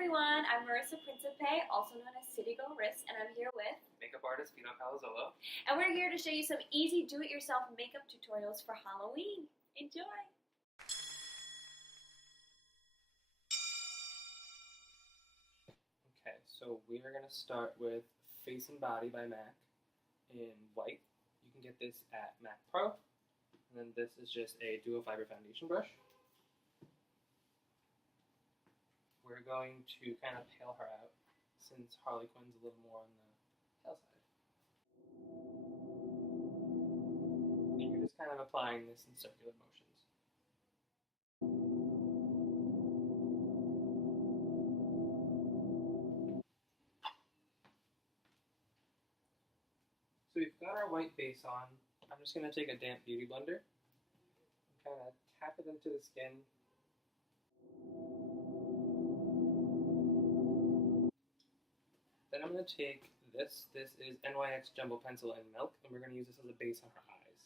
everyone, I'm Merissa Principe, also known as City Girl Riss, and I'm here with makeup artist Vito Palazzolo. and we're here to show you some easy do-it-yourself makeup tutorials for Halloween. Enjoy! Okay, so we are going to start with Face and Body by MAC in white. You can get this at MAC Pro. And then this is just a dual fiber foundation brush. We're going to kind of pale her out since Harley Quinn's a little more on the pale side. And you're just kind of applying this in circular motions. So we've got our white base on. I'm just going to take a damp beauty blender and kind of tap it into the skin. Then I'm going to take this. This is NYX Jumbo Pencil in Milk, and we're going to use this as a base on her eyes.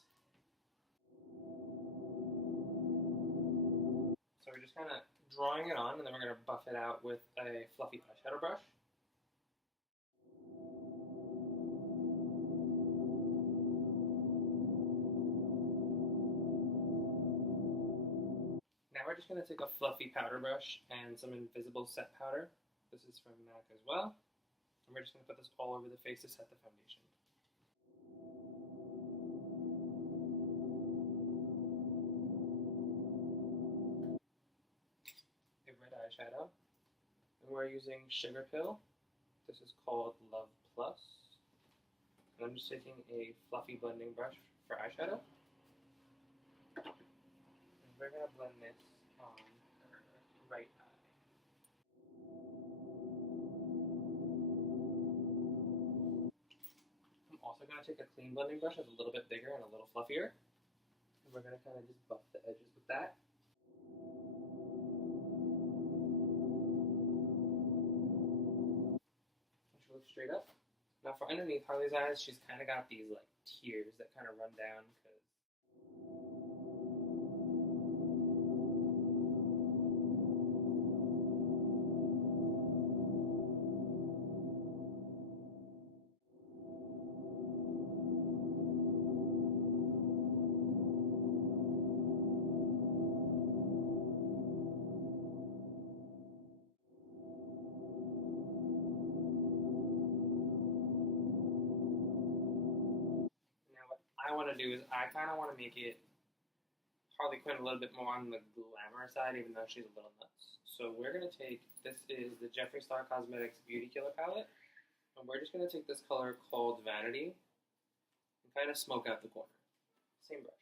So we're just kind of drawing it on, and then we're going to buff it out with a fluffy eyeshadow brush. Now we're just going to take a fluffy powder brush and some invisible set powder. This is from MAC as well. And we're just going to put this all over the face to set the foundation. A red eyeshadow. And we're using Sugar Pill. This is called Love Plus. And I'm just taking a fluffy blending brush for eyeshadow. And we're going to blend this on her right eye. I'm also going to take a clean blending brush that's a little bit bigger and a little fluffier. And we're going to kind of just buff the edges with that. And she looks straight up. Now for underneath Harley's eyes, she's kind of got these like tears that kind of run down because I want to do is I kind of want to make it Harley Quinn a little bit more on the glamour side, even though she's a little nuts. So we're going to take, this is the Jeffree Star Cosmetics Beauty Killer palette, and we're just going to take this color called Vanity and kind of smoke out the corner. Same brush.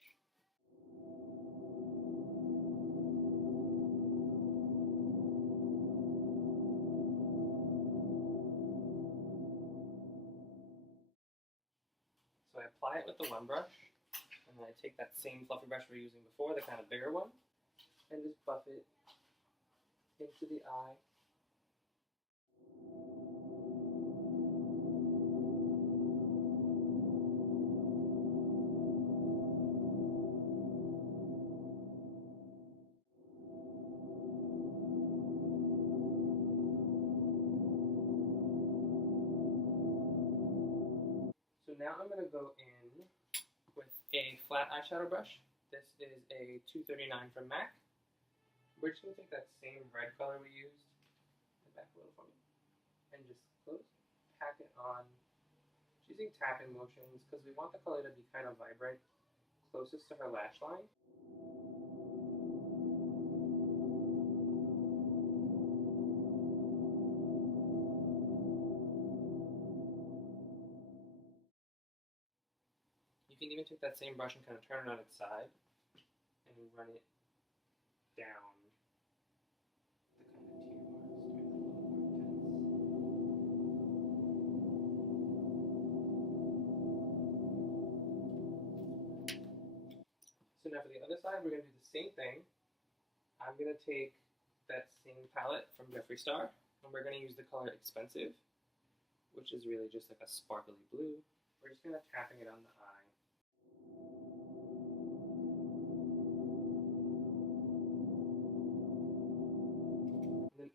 So I apply it with the one brush, and then I take that same fluffy brush we were using before, the kind of bigger one, and just buff it into the eye. So now I'm going to go in with a flat eyeshadow brush. This is a 239 from MAC. We're just going to take that same red color we used, back a little for me, and just close, pack it on. Just using tapping motions because we want the color to be kind of vibrant, closest to her lash line. You can even take that same brush and kind of turn it on its side and run it down the kind of tear marks to make it a little more intense. So now for the other side, we're going to do the same thing. I'm going to take that same palette from Jeffree Star, and we're going to use the color Expensive, which is really just like a sparkly blue. We're just kind of tapping it on the eye.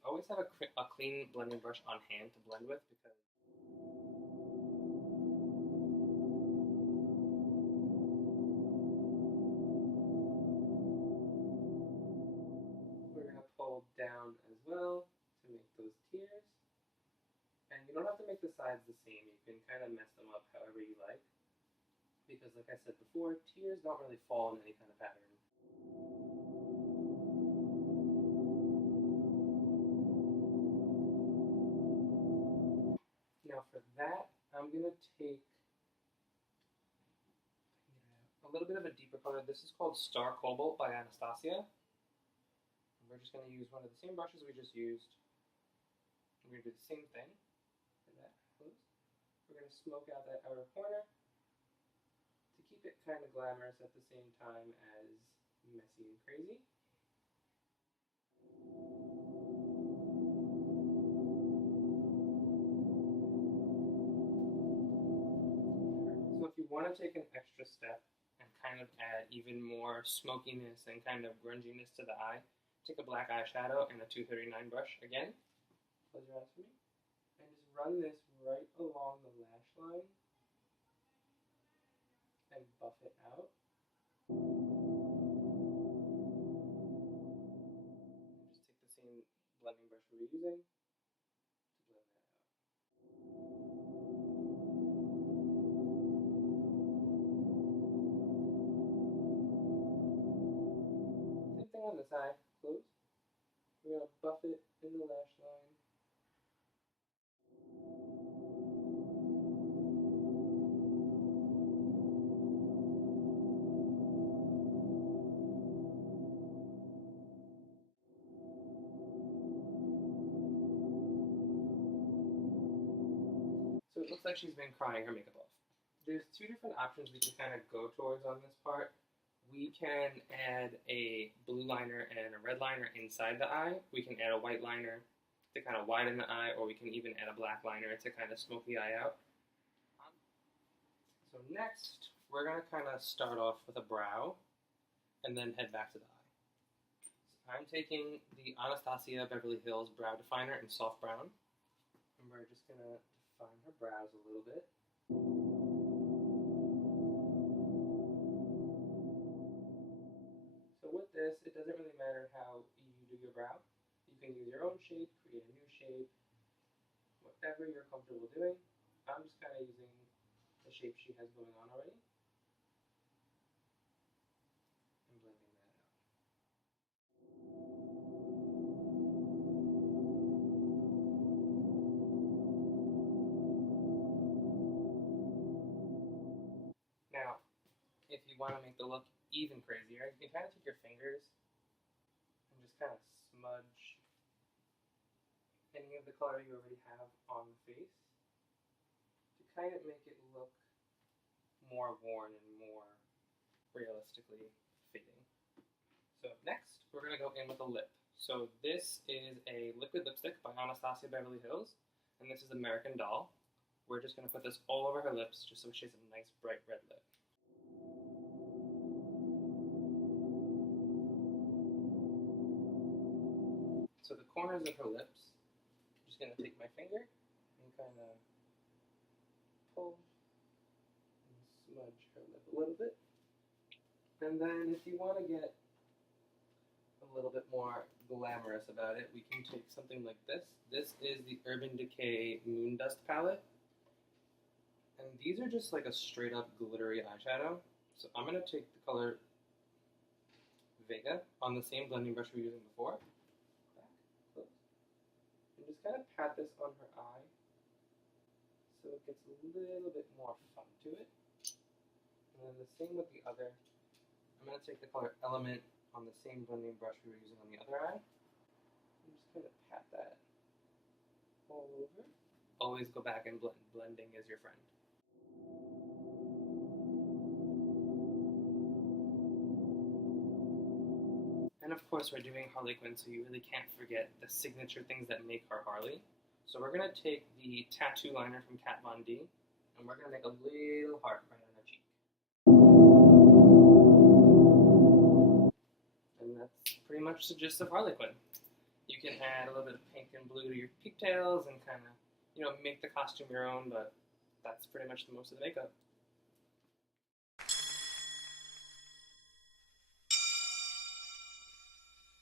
always always have a clean blending brush on hand to blend with because we're going to pull down as well to make those tears. And you don't have to make the sides the same. You can kind of mess them up however you like. Because like I said before, tears don't really fall in any kind of pattern. Now for that, I'm going to take a little bit of a deeper color. This is called Star Cobalt by Anastasia. And we're just going to use one of the same brushes we just used. We're going to do the same thing. We're going to smoke out that outer corner to keep it kind of glamorous at the same time as messy and crazy. So if you want to take an extra step and kind of add even more smokiness and kind of grunginess to the eye, take a black eyeshadow and a 239 brush again. Close your eyes for me. And just run this right along the lash line and buff it out. And just take the same blending brush we were using to blend that out. Same thing on this eye. Close. We're going to buff it in the lash line. So it looks like she's been crying her makeup off. There's two different options we can kind of go towards on this part. We can add a blue liner and a red liner inside the eye. We can add a white liner to kind of widen the eye, or we can even add a black liner to kind of smoke the eye out. So next, we're going to kind of start off with a brow and then head back to the eye. So I'm taking the Anastasia Beverly Hills Brow Definer in soft brown, and we're just going to define her brows a little bit. So with this, it doesn't really matter how you do your brow. You can use your own shape, create a new shape, whatever you're comfortable doing. I'm just kind of using the shape she has going on already and blending that out. Now, if you want to make the look even crazier, you can kind of take your fingers and just kind of smudge any of the color you already have on the face to kind of make it look more worn and more realistically fitting. So next, we're going to go in with a lip. So this is a liquid lipstick by Anastasia Beverly Hills, and this is American Doll. We're just going to put this all over her lips just so she has a nice bright red lip. So the corners of her lips, I'm just going to take my finger and kind of pull and smudge her lip a little bit. And then if you want to get a little bit more glamorous about it, we can take something like this. This is the Urban Decay Moon Dust palette. And these are just like a straight up glittery eyeshadow. So I'm going to take the color Vega on the same blending brush we were using before. Back, close. And just kind of pat this on her eye so it gets a little bit more fun to it. And then the same with the other. I'm going to take the color Element on the same blending brush we were using on the other eye. And just kind of pat that all over. Always go back and blend. Blending is your friend. And of course we're doing Harley Quinn, so you really can't forget the signature things that make her Harley. So we're going to take the tattoo liner from Kat Von D, and we're going to make a little heart right on her cheek. And that's pretty much the gist of Harley Quinn. You can add a little bit of pink and blue to your pigtails and kind of, make the costume your own, but that's pretty much the most of the makeup.